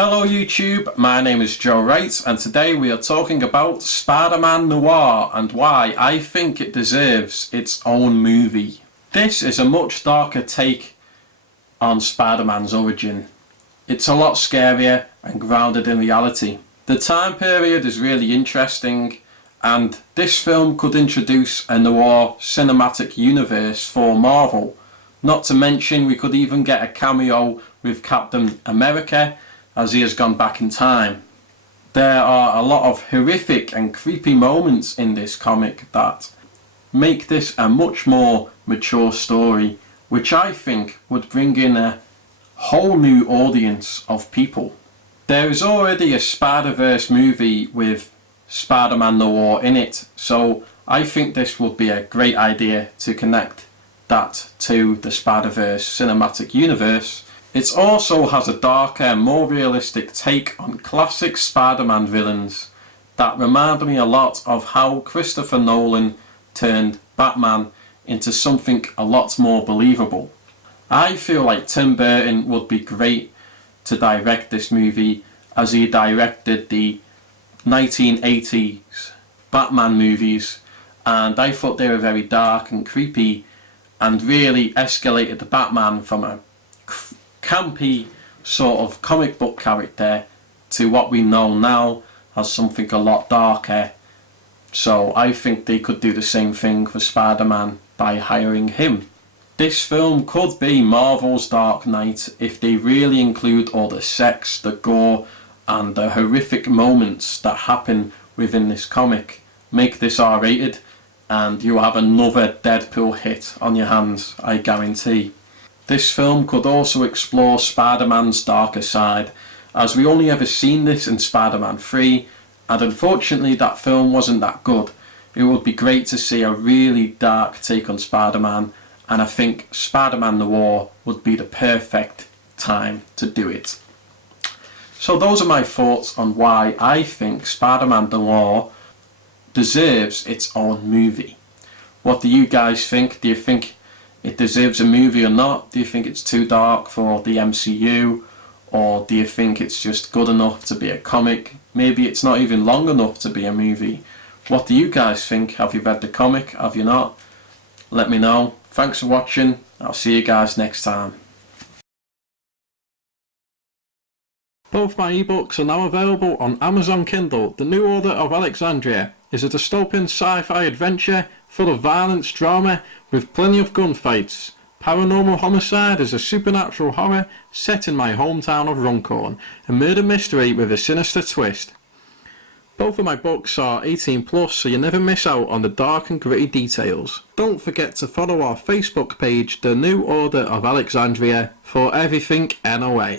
Hello YouTube, my name is Joe Wright and today we are talking about Spiderman Noir and why I think it deserves its own movie. This is a much darker take on Spider-Man's origin. It's a lot scarier and grounded in reality. The time period is really interesting and this film could introduce a noir cinematic universe for Marvel. Not to mention we could even get a cameo with Captain America as he has gone back in time. There are a lot of horrific and creepy moments in this comic that make this a much more mature story, which I think would bring in a whole new audience of people. There is already a Spider-Verse movie with Spider-Man Noir in it, so I think this would be a great idea to connect that to the Spider-Verse cinematic universe. It also has a darker, more realistic take on classic Spider-Man villains that remind me a lot of how Christopher Nolan turned Batman into something a lot more believable. I feel like Tim Burton would be great to direct this movie as he directed the 1980s Batman movies, and I thought they were very dark and creepy and really escalated the Batman from a campy sort of comic book character to what we know now as something a lot darker. So I think they could do the same thing for Spider-Man by hiring him. This film could be Marvel's Dark Knight if they really include all the sex, the gore and the horrific moments that happen within this comic. Make this R-rated and you have another Deadpool hit on your hands, I guarantee. This film could also explore Spider-Man's darker side, as we only ever seen this in Spider-Man 3, and unfortunately that film wasn't that good. It would be great to see a really dark take on Spider-Man, and I think Spider-Man Noir would be the perfect time to do it. So those are my thoughts on why I think Spider-Man Noir deserves its own movie. What do you guys think? Do you think it deserves a movie or not? Do you think it's too dark for the MCU, or do you think it's just good enough to be a comic? Maybe it's not even long enough to be a movie. What do you guys think? Have you read the comic? Have you not? Let me know. Thanks for watching. I'll see you guys next time. Both my ebooks are now available on Amazon Kindle. The New Order of Alexandria is a dystopian sci-fi adventure full of violence, drama, with plenty of gunfights. Paranormal Homicide is a supernatural horror set in my hometown of Runcorn, a murder mystery with a sinister twist. Both of my books are 18+, so you never miss out on the dark and gritty details. Don't forget to follow our Facebook page, The New Order of Alexandria, for everything NOA.